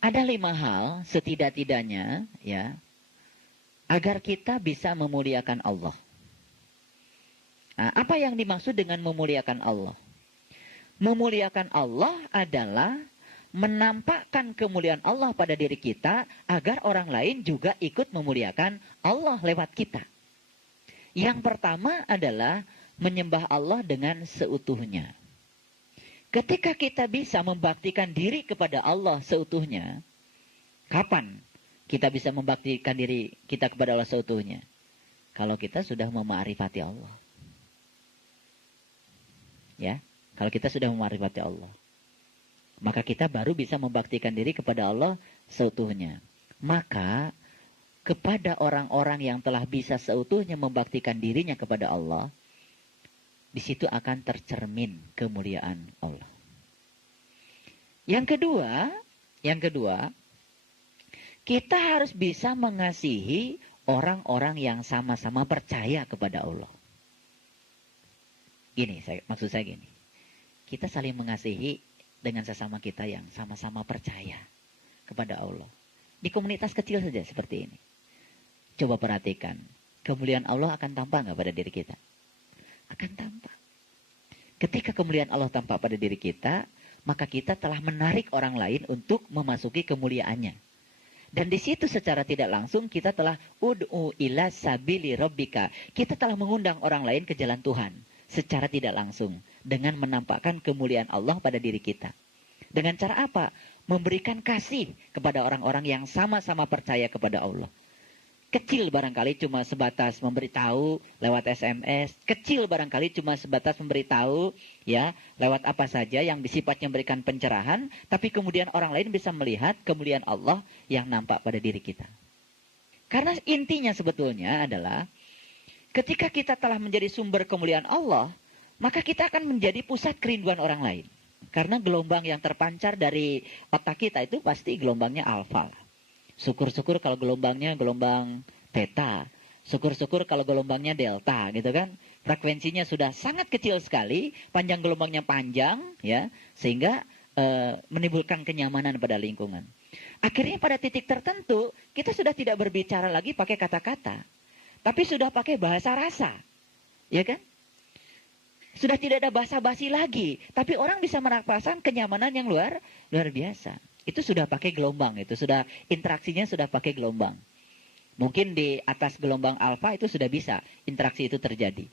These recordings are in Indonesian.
Ada 5 hal setidak-tidaknya ya, agar kita bisa memuliakan Allah. Nah, apa yang dimaksud dengan memuliakan Allah? Memuliakan Allah adalah menampakkan kemuliaan Allah pada diri kita agar orang lain juga ikut memuliakan Allah lewat kita. Yang pertama adalah menyembah Allah dengan seutuhnya. Ketika kita bisa membaktikan diri kepada Allah seutuhnya, kapan kita bisa membaktikan diri kita kepada Allah seutuhnya? Kalau kita sudah memakrifati Allah. Ya, kalau kita sudah memakrifati Allah, maka kita baru bisa membaktikan diri kepada Allah seutuhnya. Maka kepada orang-orang yang telah bisa seutuhnya membaktikan dirinya kepada Allah, di situ akan tercermin kemuliaan Allah. Yang kedua, kita harus bisa mengasihi orang-orang yang sama-sama percaya kepada Allah. Maksud saya gini. Kita saling mengasihi dengan sesama kita yang sama-sama percaya kepada Allah. Di komunitas kecil saja seperti ini. Coba perhatikan, kemuliaan Allah akan tampak nggak pada diri kita? Akan tampak. Ketika kemuliaan Allah tampak pada diri kita, maka kita telah menarik orang lain untuk memasuki kemuliaannya. Dan di situ secara tidak langsung kita telah ud'u ila sabili rabbika. Kita telah mengundang orang lain ke jalan Tuhan secara tidak langsung dengan menampakkan kemuliaan Allah pada diri kita. Dengan cara apa? Memberikan kasih kepada orang-orang yang sama-sama percaya kepada Allah. Kecil barangkali cuma sebatas memberitahu lewat SMS. Kecil barangkali cuma sebatas memberitahu ya lewat apa saja yang sifatnya memberikan pencerahan. Tapi kemudian orang lain bisa melihat kemuliaan Allah yang nampak pada diri kita. Karena intinya sebetulnya adalah ketika kita telah menjadi sumber kemuliaan Allah, maka kita akan menjadi pusat kerinduan orang lain. Karena gelombang yang terpancar dari otak kita itu pasti gelombangnya alfa. Syukur-syukur kalau gelombangnya gelombang theta. Syukur-syukur kalau gelombangnya delta gitu kan. Frekuensinya sudah sangat kecil sekali, panjang gelombangnya panjang ya, sehingga menimbulkan kenyamanan pada lingkungan. Akhirnya pada titik tertentu kita sudah tidak berbicara lagi pakai kata-kata, tapi sudah pakai bahasa rasa. Ya kan? Sudah tidak ada basa-basi lagi, tapi orang bisa merasakan kenyamanan yang luar biasa. Itu sudah pakai gelombang, itu sudah interaksinya sudah pakai gelombang. Mungkin di atas gelombang alfa itu sudah bisa interaksi itu terjadi.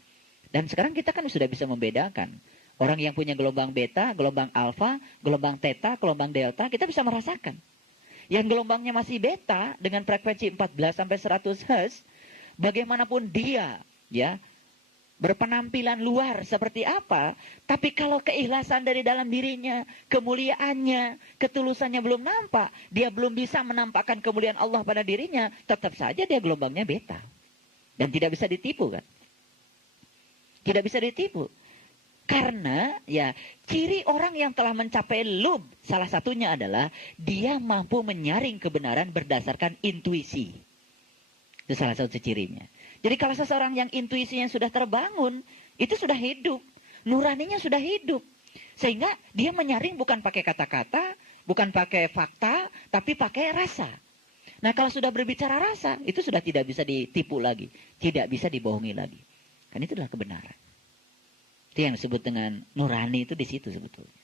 Dan sekarang kita kan sudah bisa membedakan. Orang yang punya gelombang beta, gelombang alfa, gelombang theta, gelombang delta, kita bisa merasakan. Yang gelombangnya masih beta dengan frekuensi 14 sampai 100 Hz, bagaimanapun dia ya berpenampilan luar seperti apa, tapi kalau keikhlasan dari dalam dirinya, kemuliaannya, ketulusannya belum nampak, dia belum bisa menampakkan kemuliaan Allah pada dirinya, tetap saja dia gelombangnya beta. Dan tidak bisa ditipu kan? Tidak bisa ditipu. Karena ya ciri orang yang telah mencapai lub, salah satunya adalah dia mampu menyaring kebenaran berdasarkan intuisi. Itu salah satu cirinya. Jadi kalau seseorang yang intuisinya sudah terbangun, itu sudah hidup. Nuraninya sudah hidup. Sehingga dia menyaring bukan pakai kata-kata, bukan pakai fakta, tapi pakai rasa. Nah kalau sudah berbicara rasa, itu sudah tidak bisa ditipu lagi. Tidak bisa dibohongi lagi. Kan itu adalah kebenaran. Itu yang disebut dengan nurani itu di situ sebetulnya.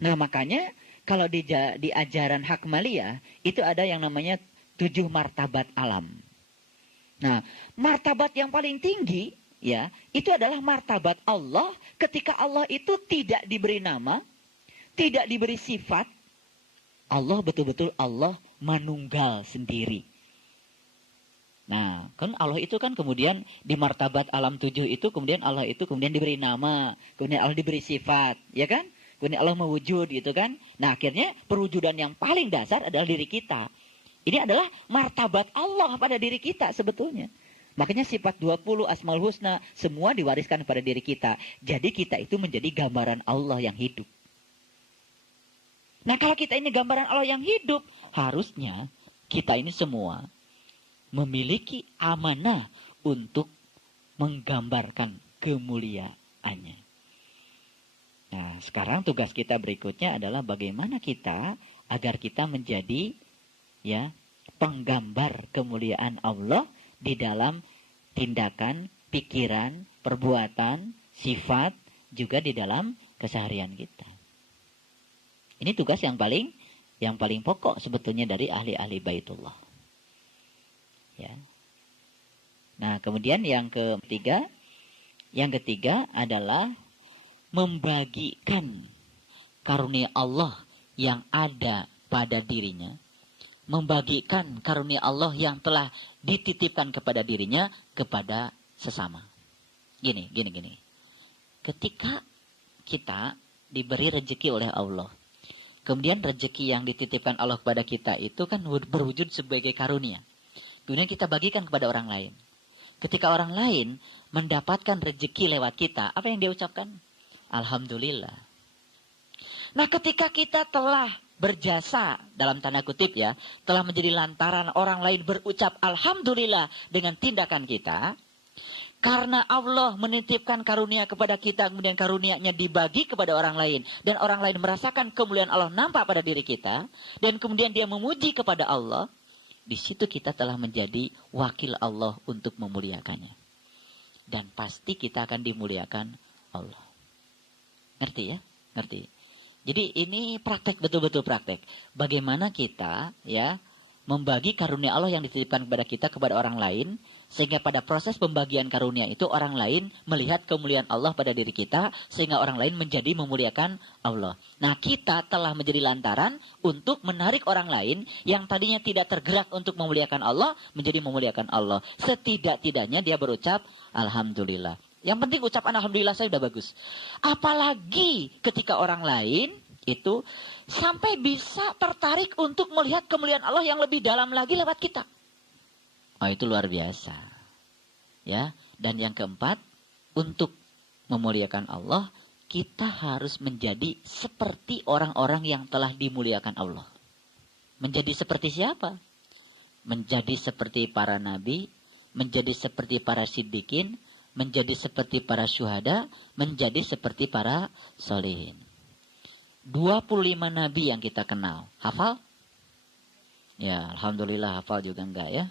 Nah makanya kalau di ajaran Hakmaliyah, itu ada yang namanya 7 martabat alam. Nah, martabat yang paling tinggi ya, itu adalah martabat Allah ketika Allah itu tidak diberi nama, tidak diberi sifat. Allah betul-betul Allah manunggal sendiri. Nah, kan Allah itu kan kemudian di martabat alam 7 itu kemudian Allah itu kemudian diberi nama, kemudian Allah diberi sifat, ya kan? Kemudian Allah mewujud gitu kan. Nah, akhirnya perwujudan yang paling dasar adalah diri kita. Ini adalah martabat Allah pada diri kita sebetulnya. Makanya sifat 20 Asmaul Husna semua diwariskan pada diri kita. Jadi kita itu menjadi gambaran Allah yang hidup. Nah kalau kita ini gambaran Allah yang hidup, harusnya kita ini semua memiliki amanah untuk menggambarkan kemuliaannya. Nah, sekarang tugas kita berikutnya adalah bagaimana kita agar kita menjadi ya penggambar kemuliaan Allah di dalam tindakan, pikiran, perbuatan, sifat, juga di dalam keseharian kita. Ini tugas yang paling pokok sebetulnya dari ahli-ahli Baitullah. Ya. Nah, kemudian yang ketiga adalah membagikan karunia Allah yang ada pada dirinya, membagikan karunia Allah yang telah dititipkan kepada dirinya kepada sesama. Gini. Ketika kita diberi rezeki oleh Allah, kemudian rezeki yang dititipkan Allah kepada kita itu kan berwujud sebagai karunia. Kemudian kita bagikan kepada orang lain. Ketika orang lain mendapatkan rezeki lewat kita, apa yang dia ucapkan? Alhamdulillah. Nah, ketika kita telah berjasa, dalam tanda kutip ya, telah menjadi lantaran orang lain berucap Alhamdulillah dengan tindakan kita, karena Allah menitipkan karunia kepada kita, kemudian karunia-Nya dibagi kepada orang lain, dan orang lain merasakan kemuliaan Allah nampak pada diri kita, dan kemudian dia memuji kepada Allah, di situ kita telah menjadi wakil Allah untuk memuliakannya. Dan pasti kita akan dimuliakan Allah. Ngerti ya? Ngerti. Jadi ini praktek, betul-betul praktek. Bagaimana kita ya membagi karunia Allah yang dititipkan kepada kita kepada orang lain, sehingga pada proses pembagian karunia itu orang lain melihat kemuliaan Allah pada diri kita, sehingga orang lain menjadi memuliakan Allah. Nah, kita telah menjadi lantaran untuk menarik orang lain yang tadinya tidak tergerak untuk memuliakan Allah, menjadi memuliakan Allah. Setidak-tidaknya dia berucap Alhamdulillah. Yang penting ucapan Alhamdulillah saya sudah bagus. Apalagi ketika orang lain itu sampai bisa tertarik untuk melihat kemuliaan Allah yang lebih dalam lagi lewat kita. Oh, itu luar biasa. Ya, dan yang keempat, untuk memuliakan Allah, kita harus menjadi seperti orang-orang yang telah dimuliakan Allah. Menjadi seperti siapa? Menjadi seperti para nabi, menjadi seperti para siddiqin, menjadi seperti para syuhada, menjadi seperti para sholihin. 25 nabi yang kita kenal. Hafal? Ya, alhamdulillah hafal juga enggak ya?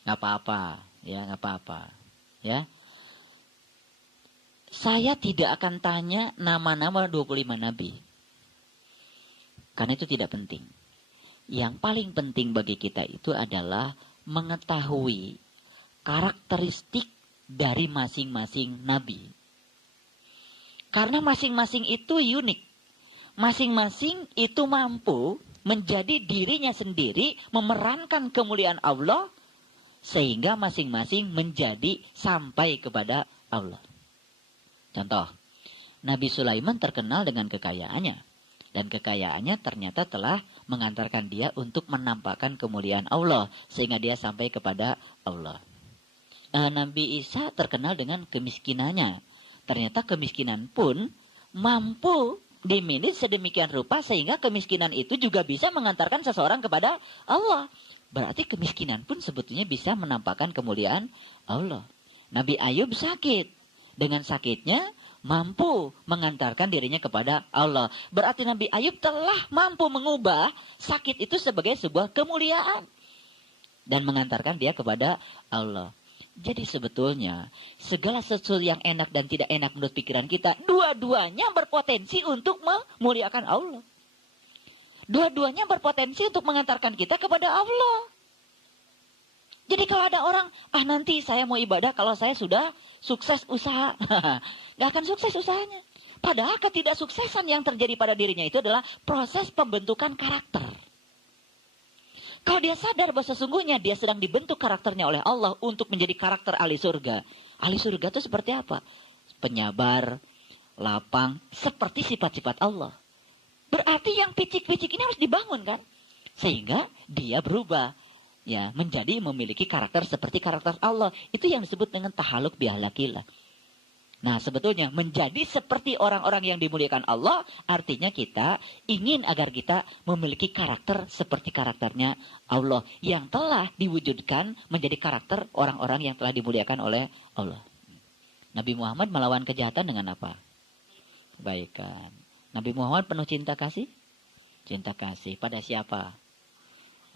Nggak apa-apa, ya nggak apa-apa, ya. Saya tidak akan tanya nama-nama 25 nabi, karena itu tidak penting. Yang paling penting bagi kita itu adalah mengetahui karakteristik dari masing-masing nabi. Karena masing-masing itu unik, masing-masing itu mampu menjadi dirinya sendiri, memerankan kemuliaan Allah, sehingga masing-masing menjadi sampai kepada Allah. Contoh, Nabi Sulaiman terkenal dengan kekayaannya. Dan kekayaannya ternyata telah mengantarkan dia untuk menampakkan kemuliaan Allah, sehingga dia sampai kepada Allah. Nabi Isa terkenal dengan kemiskinannya. Ternyata kemiskinan pun mampu dimiliki sedemikian rupa, sehingga kemiskinan itu juga bisa mengantarkan seseorang kepada Allah. Berarti kemiskinan pun sebetulnya bisa menampakkan kemuliaan Allah. Nabi Ayub sakit. Dengan sakitnya mampu mengantarkan dirinya kepada Allah. Berarti Nabi Ayub telah mampu mengubah sakit itu sebagai sebuah kemuliaan. Dan mengantarkan dia kepada Allah. Jadi sebetulnya segala sesuatu yang enak dan tidak enak menurut pikiran kita, dua-duanya berpotensi untuk memuliakan Allah. Dua-duanya berpotensi untuk mengantarkan kita kepada Allah. Jadi kalau ada orang, nanti saya mau ibadah kalau saya sudah sukses usaha. Gak akan sukses usahanya. Padahal ketidaksuksesan yang terjadi pada dirinya itu adalah proses pembentukan karakter. Kalau dia sadar bahwa sesungguhnya dia sedang dibentuk karakternya oleh Allah untuk menjadi karakter ahli surga. Ahli surga itu seperti apa? Penyabar, lapang, seperti sifat-sifat Allah. Berarti yang picik-picik ini harus dibangun kan? Sehingga dia berubah. Ya, menjadi memiliki karakter seperti karakter Allah. Itu yang disebut dengan tahaluk bihalakillah. Nah, sebetulnya menjadi seperti orang-orang yang dimuliakan Allah, artinya kita ingin agar kita memiliki karakter seperti karakternya Allah. Yang telah diwujudkan menjadi karakter orang-orang yang telah dimuliakan oleh Allah. Nabi Muhammad melawan kejahatan dengan apa? kebaikan. Nabi Muhammad penuh cinta kasih? Cinta kasih. Pada siapa?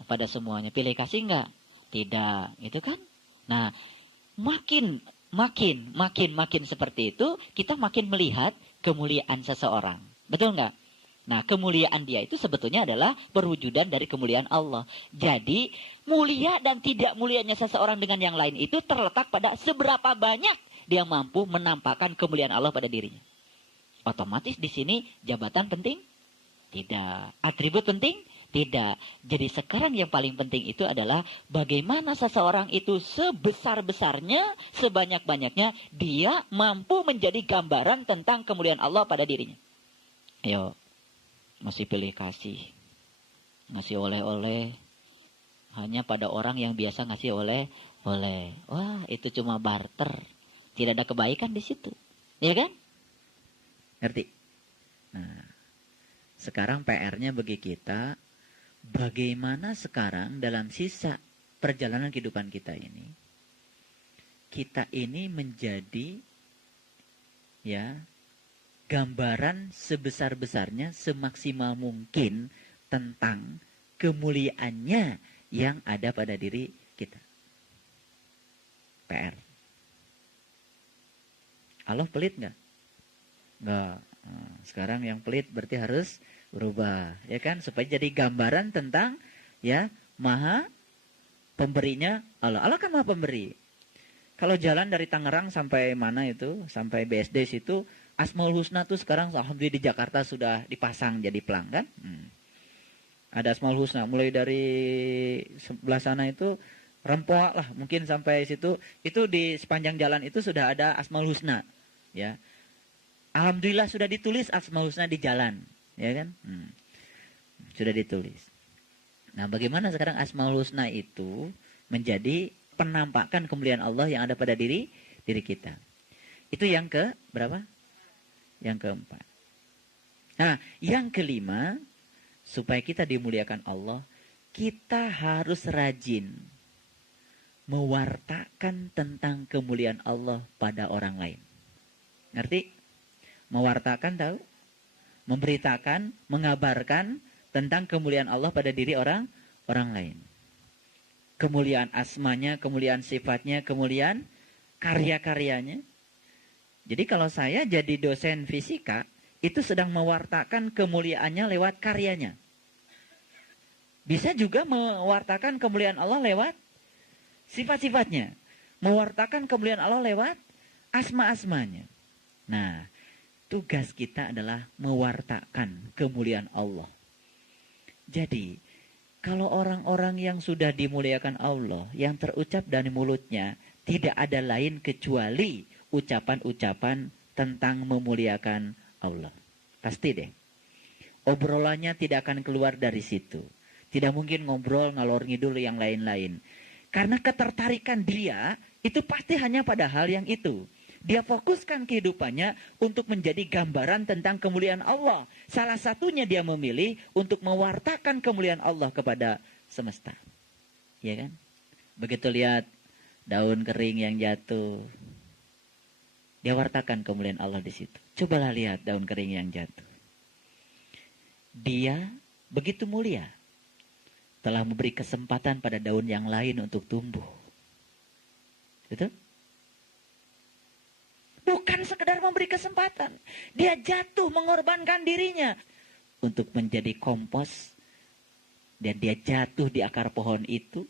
Pada semuanya. Pilih kasih enggak? Tidak. Gitu kan? Nah, makin seperti itu, kita makin melihat kemuliaan seseorang. Betul enggak? Nah, kemuliaan dia itu sebetulnya adalah perwujudan dari kemuliaan Allah. Jadi, mulia dan tidak mulianya seseorang dengan yang lain itu terletak pada seberapa banyak dia mampu menampakkan kemuliaan Allah pada dirinya. Otomatis di sini jabatan penting? Tidak. Atribut penting? Tidak. Jadi sekarang yang paling penting itu adalah bagaimana seseorang itu sebesar-besarnya, sebanyak-banyaknya, dia mampu menjadi gambaran tentang kemuliaan Allah pada dirinya. Ayo. Masih pilih kasih, ngasih oleh-oleh hanya pada orang yang biasa ngasih oleh-oleh. Wah, itu cuma barter, tidak ada kebaikan di situ, ya kan? Ngerti? Nah, sekarang PR-nya bagi kita, bagaimana sekarang dalam sisa perjalanan kehidupan kita ini menjadi ya gambaran sebesar-besarnya, semaksimal mungkin tentang kemuliaannya yang ada pada diri kita. PR. Allah pelit nggak? Nggak. Sekarang yang pelit berarti harus berubah, ya kan? Supaya jadi gambaran tentang ya maha pemberinya Allah. Allah kan maha pemberi. Kalau jalan dari Tangerang sampai mana itu, sampai BSD situ, Asmaul Husna tuh sekarang alhamdulillah di Jakarta sudah dipasang jadi pelang kan. Ada Asmaul Husna mulai dari sebelah sana itu Rempoa lah mungkin sampai situ, itu di sepanjang jalan itu sudah ada Asmaul Husna ya. Alhamdulillah sudah ditulis Asmaul Husna di jalan ya kan. Sudah ditulis. Nah, bagaimana sekarang Asmaul Husna itu menjadi penampakan kemuliaan Allah yang ada pada diri kita. Itu yang ke berapa? Yang keempat. Nah, yang kelima, supaya kita dimuliakan Allah, kita harus rajin mewartakan tentang kemuliaan Allah pada orang lain. Ngerti? Mewartakan tahu? Memberitakan, mengabarkan tentang kemuliaan Allah pada diri orang lain. Kemuliaan asmanya, kemuliaan sifatnya, kemuliaan karya-karyanya. Jadi kalau saya jadi dosen fisika, itu sedang mewartakan kemuliaannya lewat karyanya. Bisa juga mewartakan kemuliaan Allah lewat sifat-sifatnya. Mewartakan kemuliaan Allah lewat asma-asmanya. Nah, tugas kita adalah mewartakan kemuliaan Allah. Jadi, kalau orang-orang yang sudah dimuliakan Allah, yang terucap dari mulutnya, tidak ada lain kecuali ucapan-ucapan tentang memuliakan Allah. Pasti deh. Obrolannya tidak akan keluar dari situ. Tidak mungkin ngobrol ngalor ngidul yang lain-lain. Karena ketertarikan dia itu pasti hanya pada hal yang itu. Dia fokuskan kehidupannya untuk menjadi gambaran tentang kemuliaan Allah. Salah satunya dia memilih untuk mewartakan kemuliaan Allah kepada semesta. Ya kan? Begitu lihat daun kering yang jatuh, dia wartakan kemuliaan Allah di situ. Cobalah lihat daun kering yang jatuh. Dia begitu mulia, telah memberi kesempatan pada daun yang lain untuk tumbuh. Betul? Bukan sekedar memberi kesempatan. Dia jatuh mengorbankan dirinya untuk menjadi kompos. Dan dia jatuh di akar pohon itu.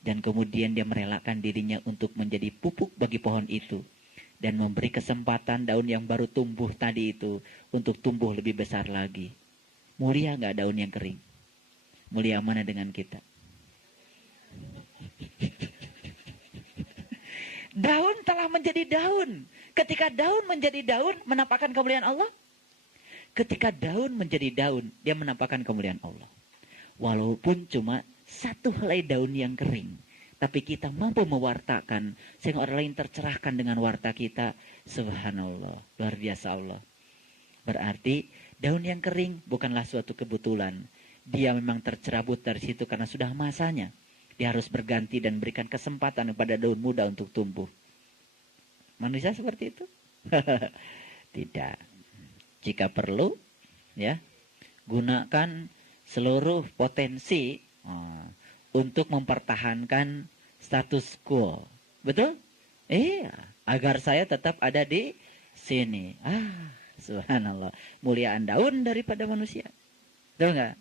Dan kemudian dia merelakan dirinya untuk menjadi pupuk bagi pohon itu. Dan memberi kesempatan daun yang baru tumbuh tadi itu untuk tumbuh lebih besar lagi. Mulia gak daun yang kering? Mulia mana dengan kita? Daun telah menjadi daun. Ketika daun menjadi daun, menampakkan kemuliaan Allah. Ketika daun menjadi daun, dia menampakkan kemuliaan Allah. Walaupun cuma satu helai daun yang kering, tapi kita mampu mewartakan sehingga orang lain tercerahkan dengan warta kita. Subhanallah, luar biasa Allah. Berarti daun yang kering bukanlah suatu kebetulan. Dia memang tercerabut dari situ karena sudah masanya. Dia harus berganti dan berikan kesempatan kepada daun muda untuk tumbuh. Manusia seperti itu? Tidak. Jika perlu, ya, gunakan seluruh potensi untuk mempertahankan status quo. Betul? Iya, agar saya tetap ada di sini. Subhanallah. Muliaan daun daripada manusia. Betul nggak?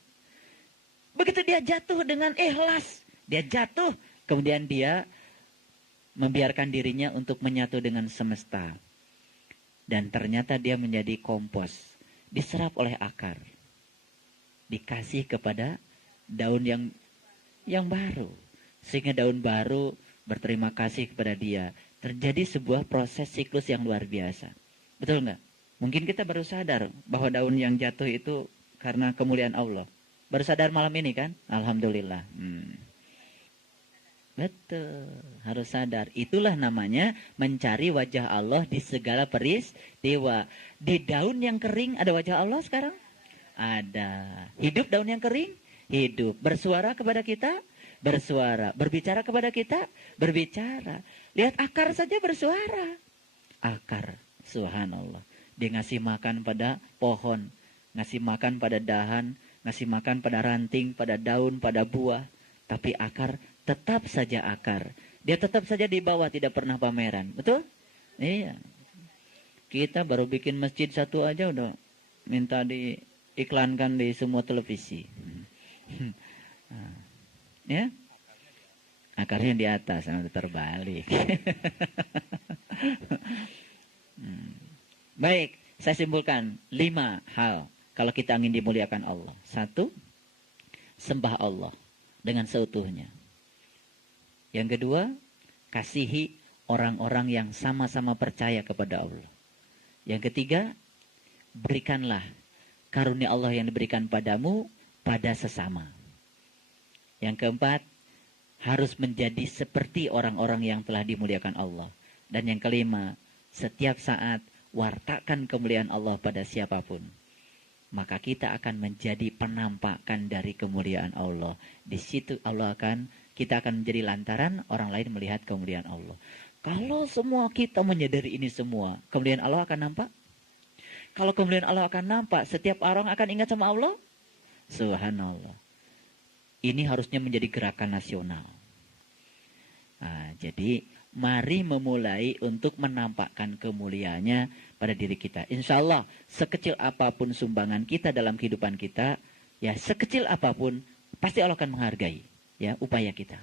Begitu dia jatuh dengan ikhlas, dia jatuh, kemudian dia membiarkan dirinya untuk menyatu dengan semesta. Dan ternyata dia menjadi kompos, diserap oleh akar. Dikasih kepada daun yang baru. Sehingga daun baru berterima kasih kepada dia. Terjadi sebuah proses siklus yang luar biasa. Betul nggak? Mungkin kita baru sadar bahwa daun yang jatuh itu karena kemuliaan Allah. Baru sadar malam ini kan? Alhamdulillah. Betul, harus sadar. Itulah namanya mencari wajah Allah di segala peristiwa. Di daun yang kering ada wajah Allah sekarang? Ada. Hidup daun yang kering? Hidup. Bersuara kepada kita? Bersuara. Berbicara kepada kita? Berbicara. Lihat akar saja bersuara. Akar, subhanallah. Dia ngasih makan pada pohon, ngasih makan pada dahan, ngasih makan pada ranting, pada daun, pada buah. Tapi akar tetap saja akar. Dia tetap saja di bawah, tidak pernah pameran. Betul? Iya. Kita baru bikin masjid satu aja udah minta diiklankan di semua televisi. Ya? Akarnya di atas, terbalik. Baik, saya simpulkan 5 hal kalau kita ingin dimuliakan Allah. 1, sembah Allah dengan seutuhnya. Yang kedua, kasihi orang-orang yang sama-sama percaya kepada Allah. Yang ketiga, berikanlah karunia Allah yang diberikan padamu pada sesama. Yang keempat, harus menjadi seperti orang-orang yang telah dimuliakan Allah. Dan yang kelima, setiap saat wartakan kemuliaan Allah pada siapapun. Maka kita akan menjadi penampakan dari kemuliaan Allah. Di situ kita akan menjadi lantaran orang lain melihat kemuliaan Allah. Kalau semua kita menyadari ini semua, kemuliaan Allah akan nampak? Kalau kemuliaan Allah akan nampak, setiap orang akan ingat sama Allah? Subhanallah. Ini harusnya menjadi gerakan nasional. Jadi mari memulai untuk menampakkan kemuliaannya pada diri kita. Insya Allah, sekecil apapun sumbangan kita dalam kehidupan kita, ya sekecil apapun, pasti Allah akan menghargai ya upaya kita.